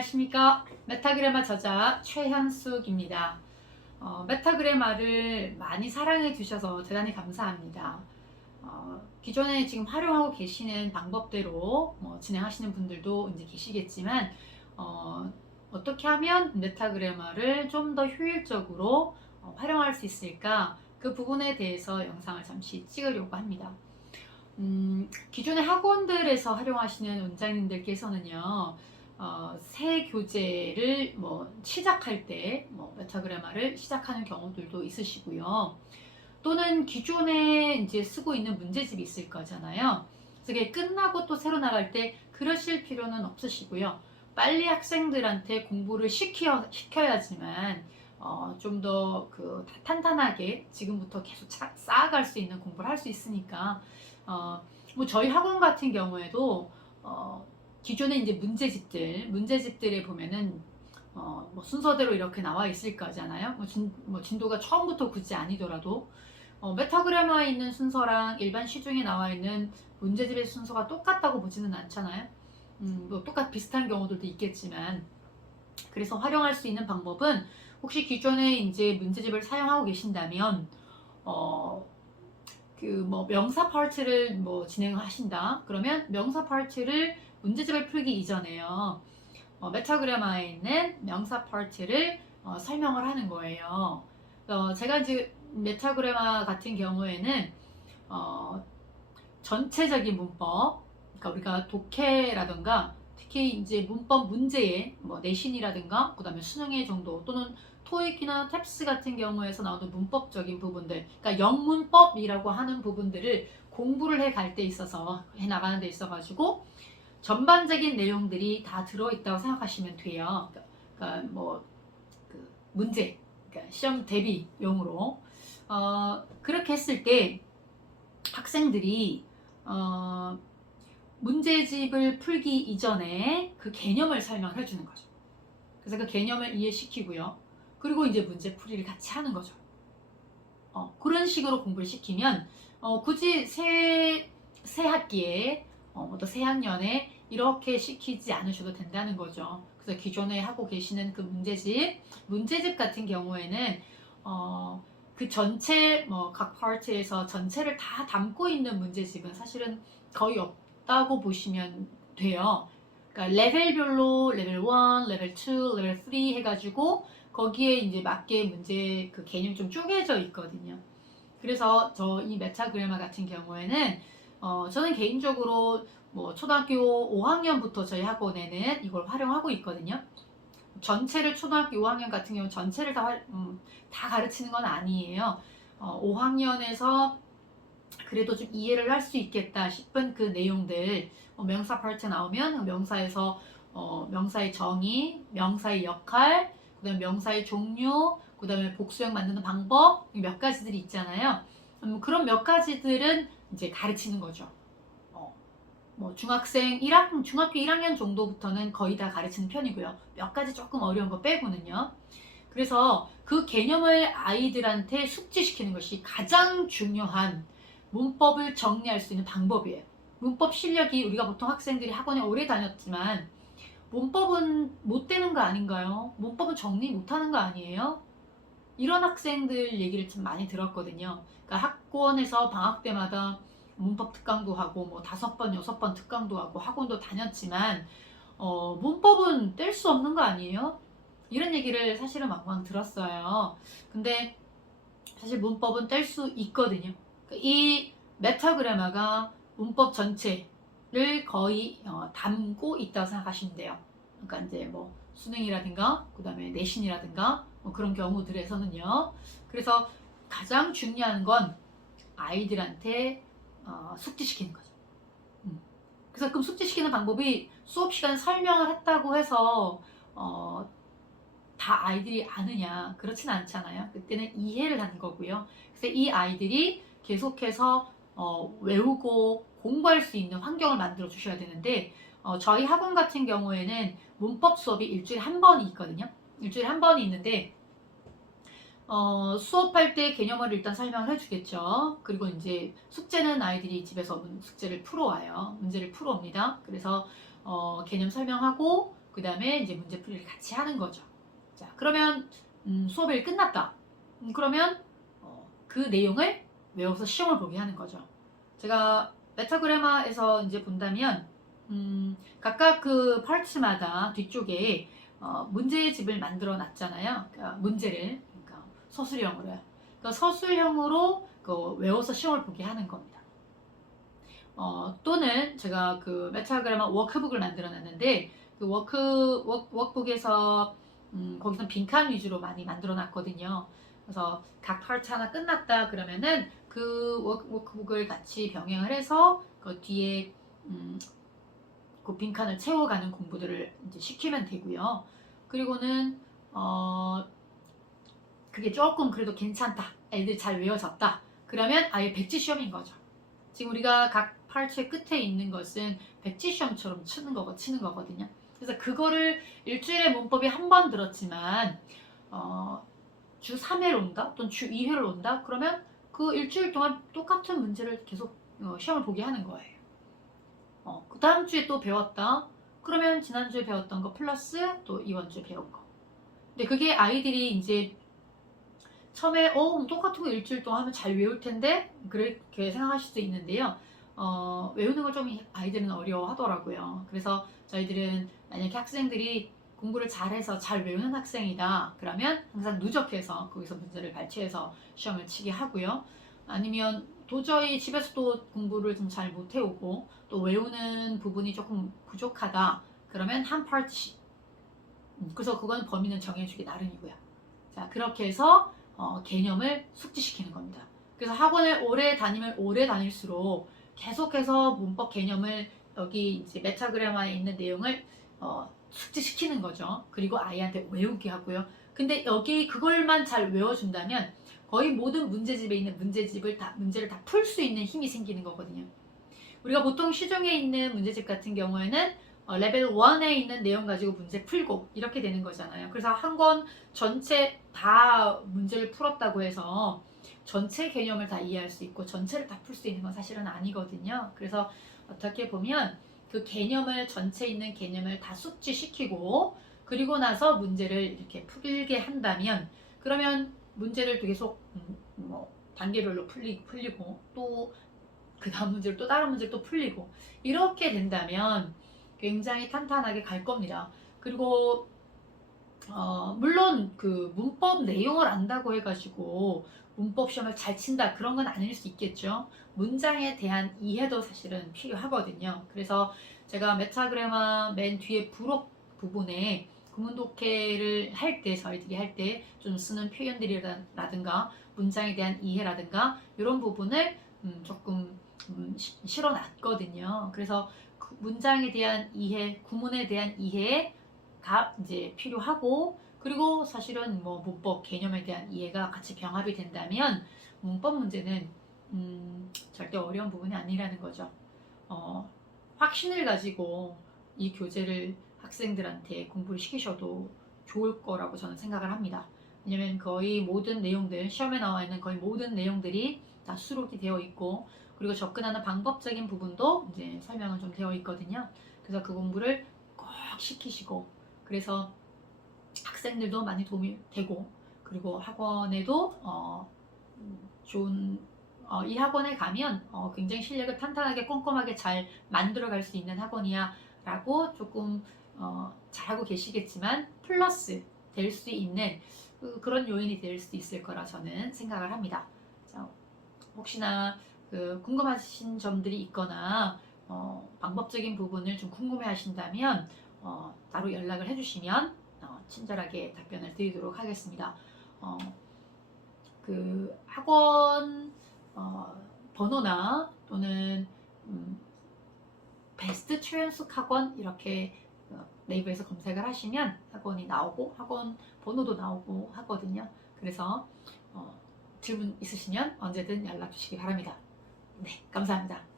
안녕하십니까. 메타그래마 저자 최현숙입니다. 메타그래마를 많이 사랑해 주셔서 대단히 감사합니다. 기존에 지금 활용하고 계시는 방법대로 진행하시는 분들도 이제 계시겠지만 어떻게 하면 메타그래마를 좀 더 효율적으로 활용할 수 있을까, 그 부분에 대해서 영상을 잠시 찍으려고 합니다. 기존의 학원들에서 활용하시는 원장님들께서는요, 새 교재를 시작할 때 메타그래마를 시작하는 경우들도 있으시고요. 또는 기존에 이제 쓰고 있는 문제집이 있을 거잖아요. 그래서 그게 끝나고 또 새로 나갈 때 그러실 필요는 없으시고요. 빨리 학생들한테 공부를 시켜야지만 좀 더 탄탄하게 지금부터 계속 쌓아갈 수 있는 공부를 할 수 있으니까 저희 학원 같은 경우에도 기존에 이제 문제집들에 보면은 순서대로 이렇게 나와 있을 거잖아요. 진도가 처음부터 굳이 아니더라도 메타그래마에 있는 순서랑 일반 시중에 나와 있는 문제집의 순서가 똑같다고 보지는 않잖아요. 비슷한 경우들도 있겠지만, 그래서 활용할 수 있는 방법은, 혹시 기존에 이제 문제집을 사용하고 계신다면 명사 파트를 진행하신다 그러면 명사 파트를 문제집을 풀기 이전에요, 메타그래마에 있는 명사 파트를 설명을 하는 거예요. 제가 이제 메타그래마 같은 경우에는 전체적인 문법, 그러니까 우리가 독해라든가 특히 이제 문법 문제에 내신이라든가 그다음에 수능의 정도, 또는 토익이나 탭스 같은 경우에서 나오는 문법적인 부분들, 그러니까 영문법이라고 하는 부분들을 공부를 해 갈 때 있어서, 해 나가는 데 있어 가지고 전반적인 내용들이 다 들어있다고 생각하시면 돼요. 그러니까 문제, 그러니까 시험 대비용으로 그렇게 했을 때 학생들이 문제집을 풀기 이전에 그 개념을 설명해 주는 거죠. 그래서 그 개념을 이해시키고요. 그리고 이제 문제 풀이를 같이 하는 거죠. 그런 식으로 공부를 시키면 굳이 새 학기에 또 새 학년에 이렇게 시키지 않으셔도 된다는 거죠. 그래서 기존에 하고 계시는 그 문제집 같은 경우에는 그 전체 각 파트에서 전체를 다 담고 있는 문제집은 사실은 거의 없다고 보시면 돼요. 그러니까 레벨별로 레벨 1, 레벨 2, 레벨 3 해가지고 거기에 이제 맞게 문제 그 개념이 좀 쪼개져 있거든요. 그래서 이 메타그래마 같은 경우에는 저는 개인적으로 초등학교 5학년부터 저희 학원에는 이걸 활용하고 있거든요. 전체를 초등학교 5학년 같은 경우 전체를 다 가르치는 건 아니에요. 5학년에서 그래도 좀 이해를 할 수 있겠다 싶은 그 내용들, 명사 파트 나오면 명사에서 명사의 정의, 명사의 역할, 그 다음에 명사의 종류, 그 다음에 복수형 만드는 방법, 몇 가지들이 있잖아요. 그런 몇 가지들은 이제 가르치는 거죠. 중학교 1학년 정도부터는 거의 다 가르치는 편이고요. 몇 가지 조금 어려운 거 빼고는요. 그래서 그 개념을 아이들한테 숙지시키는 것이 가장 중요한 문법을 정리할 수 있는 방법이에요. 문법 실력이, 우리가 보통 학생들이 학원에 오래 다녔지만 문법은 못 되는 거 아닌가요? 문법은 정리 못하는 거 아니에요? 이런 학생들 얘기를 좀 많이 들었거든요. 그러니까 학원에서 방학 때마다 문법 특강도 하고 5번, 6번 특강도 하고 학원도 다녔지만 문법은 뗄 수 없는 거 아니에요? 이런 얘기를 사실은 왕왕 들었어요. 근데 사실 문법은 뗄 수 있거든요. 이 메타그래마가 문법 전체를 거의 담고 있다고 생각하시면 돼요. 그러니까 이제 수능이라든가 그 다음에 내신이라든가 그런 경우들에서는요. 그래서 가장 중요한 건 아이들한테 숙지시키는 거죠. 그래서 그럼 숙지시키는 방법이 수업 시간에 설명을 했다고 해서 다 아이들이 아느냐, 그렇진 않잖아요. 그때는 이해를 하는 거고요. 그래서 이 아이들이 계속해서 외우고 공부할 수 있는 환경을 만들어 주셔야 되는데, 저희 학원 같은 경우에는 문법 수업이 일주일에 한 번이 있거든요. 일주일에 한 번이 있는데 수업할 때 개념을 일단 설명을 해주겠죠. 그리고 이제 숙제는 아이들이 집에서 숙제를 풀어와요. 문제를 풀어옵니다. 그래서 개념 설명하고 그 다음에 이제 문제풀이를 같이 하는 거죠. 자, 그러면 수업이 끝났다. 그러면 그 내용을 외워서 시험을 보게 하는 거죠. 제가 메타그래마에서 이제 본다면 각각 그 파트마다 뒤쪽에 문제집을 만들어 놨잖아요. 그러니까 문제를 그러니까 서술형으로요. 그러니까 서술형으로 외워서 시험을 보게 하는 겁니다. 또는 제가 그 메타그래마 워크북을 만들어 놨는데 그 워크북에서 거기서 빈칸 위주로 많이 만들어 놨거든요. 그래서 각 파트 하나 끝났다 그러면은 그 워크북을 같이 병행을 해서 그 뒤에 그 빈칸을 채워가는 공부들을 이제 시키면 되고요. 그리고는 그게 조금 그래도 괜찮다. 애들 잘 외워졌다. 그러면 아예 백지 시험인 거죠. 지금 우리가 각 파트의 끝에 있는 것은 백지 시험처럼 치는 거거든요. 그래서 그거를 일주일에 문법이 한 번 들었지만 주 3회를 온다 또는 주 2회를 온다 그러면 그 일주일 동안 똑같은 문제를 계속 시험을 보게 하는 거예요. 그 다음 주에 또 배웠다 그러면 지난주에 배웠던 거 플러스 또 이번 주에 배운 거. 근데 그게 아이들이 이제 처음에 똑같은 거 일주일 동안 하면 잘 외울 텐데 그렇게 생각하실 수 있는데요. 외우는 걸 좀 아이들은 어려워하더라고요. 그래서 저희들은 만약에 학생들이 공부를 잘해서 잘 외우는 학생이다 그러면 항상 누적해서 거기서 문제를 발췌해서 시험을 치게 하고요. 아니면 도저히 집에서도 공부를 좀 잘 못해오고 또 외우는 부분이 조금 부족하다 그러면 한 파트씩 그래서 그건 범위는 정해주기 나름이고요. 자, 그렇게 해서 개념을 숙지시키는 겁니다. 그래서 학원을 오래 다니면 오래 다닐수록 계속해서 문법 개념을 여기 이제 메타그래마에 있는 내용을 숙지시키는 거죠. 그리고 아이한테 외우게 하고요. 근데 여기 그걸만 잘 외워준다면 거의 모든 문제집에 있는 문제를 다 풀 수 있는 힘이 생기는 거거든요. 우리가 보통 시중에 있는 문제집 같은 경우에는 레벨 1에 있는 내용 가지고 문제 풀고 이렇게 되는 거잖아요. 그래서 한 권 전체 다 문제를 풀었다고 해서 전체 개념을 다 이해할 수 있고 전체를 다 풀 수 있는 건 사실은 아니거든요. 그래서 어떻게 보면 그 개념을 전체 있는 개념을 다 숙지시키고 그리고 나서 문제를 이렇게 풀게 한다면 그러면 문제를 계속 단계별로 풀리고 또 그 다음 문제를 또 다른 문제를 또 풀리고 이렇게 된다면 굉장히 탄탄하게 갈 겁니다. 그리고 물론 그 문법 내용을 안다고 해가지고 문법 시험을 잘 친다 그런 건 아닐 수 있겠죠. 문장에 대한 이해도 사실은 필요하거든요. 그래서 제가 메타그래마 맨 뒤에 부록 부분에 구문독해를 할 때 저희들이 할 때 좀 쓰는 표현들이라든가 문장에 대한 이해라든가 이런 부분을 조금 실어놨거든요. 그래서 그 문장에 대한 이해, 구문에 대한 이해가 이제 필요하고 그리고 사실은 뭐 문법 개념에 대한 이해가 같이 병합이 된다면 문법 문제는 절대 어려운 부분이 아니라는 거죠. 확신을 가지고 이 교재를 학생들한테 공부를 시키셔도 좋을 거라고 저는 생각을 합니다. 왜냐면 거의 모든 내용들, 시험에 나와 있는 거의 모든 내용들이 다 수록이 되어 있고 그리고 접근하는 방법적인 부분도 이제 설명은 좀 되어 있거든요. 그래서 그 공부를 꼭 시키시고 그래서 학생들도 많이 도움이 되고 그리고 학원에도 좋은 이 학원에 가면 굉장히 실력을 탄탄하게 꼼꼼하게 잘 만들어 갈 수 있는 학원이야 라고 조금 잘하고 계시겠지만 플러스 될 수 있는 그런 요인이 될 수 있을 거라 저는 생각을 합니다. 자, 혹시나 궁금하신 점들이 있거나 방법적인 부분을 좀 궁금해 하신다면 따로 연락을 해주시면 친절하게 답변을 드리도록 하겠습니다. 그 학원 번호나 또는 베스트 최연숙 학원 이렇게 네이버에서 검색을 하시면 학원이 나오고 학원 번호도 나오고 하거든요. 그래서 질문 있으시면 언제든 연락 주시기 바랍니다. 네, 감사합니다.